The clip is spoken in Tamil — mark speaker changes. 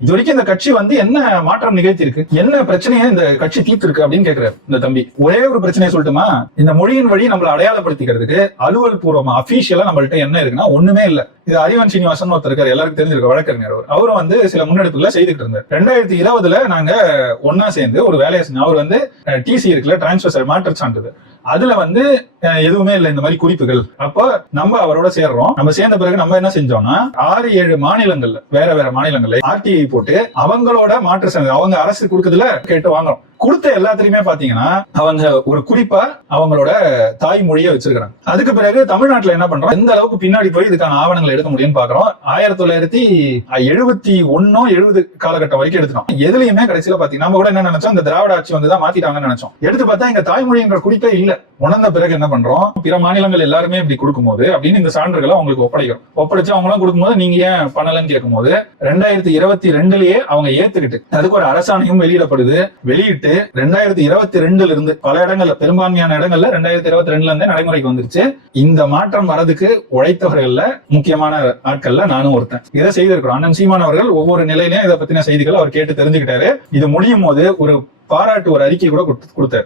Speaker 1: இது வரைக்கும் இந்த கட்சி வந்து என்ன மாற்றம் நிகழ்த்தி இருக்கு என்ன பிரச்சனையை இந்த கட்சி தீர்த்திருக்கு அப்படின்னு கேக்குறாரு இந்த தம்பி. ஒரே ஒரு பிரச்சனையை சொல்லட்டுமா? இந்த மொழியின் வழி நம்மளை அடையாளப்படுத்திக்கிறதுக்கு அலுவல் பூர்வமா அபிஷியலா நம்மள்ட்ட என்ன இருக்குன்னா ஒண்ணுமே இல்ல. இது அறிவன் சீனிவாசன் ஒருத்தர் இருக்காரு எல்லாருக்கும் தெரிஞ்சிருக்க வழக்கறிஞர் அவர். அவரும் வந்து சில முன்னெடுப்புகளை செய்துட்டு இருந்தார். ரெண்டாயிரத்தி இருபதுல நாங்க ஒன்னா சேர்ந்து ஒரு வேலையை செஞ்சோம். அவர் வந்து டிசி இருக்குல்ல டிரான்ஸ்பர் மாற்று சான்றிதழ் அதுல வந்து அஹ், எதுவுமே இல்லை இந்த மாதிரி குறிப்புகள். அப்போ நம்ம அவரோட சேர்றோம். நம்ம சேர்ந்த பிறகு நம்ம என்ன செஞ்சோம்னா ஆறு ஏழு மாநிலங்கள்ல வேற வேற மாநிலங்கள்ல ஆர்டிஐ போட்டு அவங்களோட மாற்று அவங்க அரசு கொடுக்கறதுல கேட்டு வாங்குறோம் கொடுத்த எல்லாத்துலயுமே பாத்தீங்கன்னா அவங்க ஒரு குறிப்பா அவங்களோட தாய்மொழியை வச்சிருக்காங்க அதுக்கு பிறகு தமிழ்நாட்டுல என்ன பண்றோம்? எந்த அளவுக்கு பின்னாடி போய் இதுக்கான ஆவணங்களை எடுக்க முடியும்னு பாக்குறோம். ஆயிரத்தி தொள்ளாயிரத்தி எழுபத்தி ஒன்னோ எழுபது காலகட்டம் வரைக்கும் எடுத்துட்டோம். எதுலயுமே கடைசியில பாத்தீங்கன்னா நம்ம கூட என்ன நினைச்சோம்? இந்த திராவிட ஆட்சி வந்து தான் மாத்திட்டாங்கன்னு நினைச்சோம். எடுத்து பார்த்தா எங்க தாய்மொழிங்கிற குறிப்பே இல்ல. உணர்ந்த பிறகு என்ன பண்றோம்? பிற மாநிலங்கள் எல்லாருமே இப்படி கொடுக்கும்போது அப்படின்னு இந்த சான்றுகளை அவங்களுக்கு ஒப்படைக்கிறோம். ஒப்படைச்சு அவங்களாம் கொடுக்கும்போது நீங்க ஏன் பண்ணலன்னு கேட்கும்போது ரெண்டாயிரத்தி இருபத்தி ரெண்டுலயே அவங்க ஏத்துக்கிட்டு அதுக்கு ஒரு அரசாணையும் வெளியிடப்படுது. வெளியிட்டு ரெண்டாயிரத்தி இருபத்தி ரெண்டுல இருந்து பல இடங்கள்ல பெரும்பான்மையான இடங்கள்ல ரெண்டாயிரத்தி இருபத்தி ரெண்டுல இருந்தே நடைமுறைக்கு வந்துருச்சு. இந்த மாற்றம் வரதுக்கு உழைத்தவர்கள்ல முக்கியமான ஆட்கள்ல நானும் ஒருத்தன். இதை செய்திருக்கிறோம். அண்ணன் சீமான் அவர்கள் ஒவ்வொரு நிலையிலையும் இதை பத்தின செய்திகள் அவர் கேட்டு தெரிஞ்சுக்கிட்டாரு. இது முடியும் போது ஒரு பாராட்டு ஒரு அறிக்கை கூட கொடுத்து- கொடுத்தாரு.